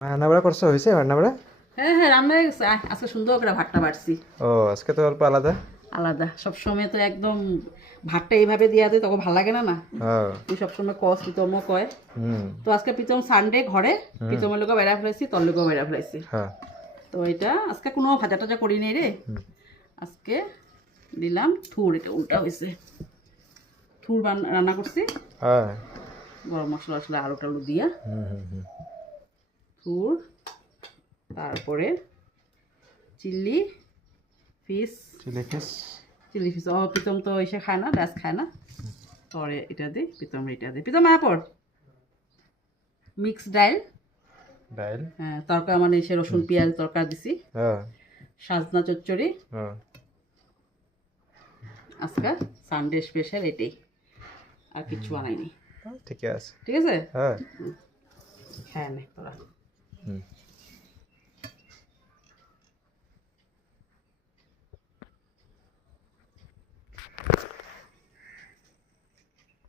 রান্নাবাড়া করছো, হয়েছে রান্নাবাড়া? হ্যাঁ হ্যাঁ, রান্না হয়ে গেছে। আজকে সুন্দর করে ভাতটা বাড়ছি। ও আজকে তো অল্প আলাদা। আলাদা সবসময় তো একদম ভাতটা এইভাবে দেওয়া যায় তখন ভালো লাগে না না। হ্যাঁ। তুই সবসময় কস, প্রীতমও কয়। হুম। তো আজকে প্রীতম সানডে ঘরে, হুম। প্রীতমের লোকে বেড়া ফেলাইছি, তোর লোকেও বেড়া ফেলাইছি। হ্যাঁ। তো এটা আজকে কোনো ভাজা টাজা করি নেই রে। আজকে দিলাম থুর, এটা উল্টা হয়েছে। থুর রান্না করছি হ্যাঁ। গরম মশলা আসলে আলু টালু দিয়া। হুম হুম হুম। থুর, তারপরে chilli fish. Chilli fish. Chilli fish, ও প্রীতম তো এসে খায় না, ডাস খায় না। পরে এটা দিই, প্রীতম এটা দিই। প্রীতম আয়া পর মিক্স ডাইল। ডাইল। হ্যাঁ, তরকা মানে সে রসুন পেঁয়াজ তরকা দিছি। হ্যাঁ। সাজনা চচ্চড়ি। হ্যাঁ। আজকে সানডে স্পেশাল এটাই, আর কিছু বানাইনি। ঠিকই আছে। ঠিক আছে, হ্যাঁ। হ্যাঁ নে তোরা।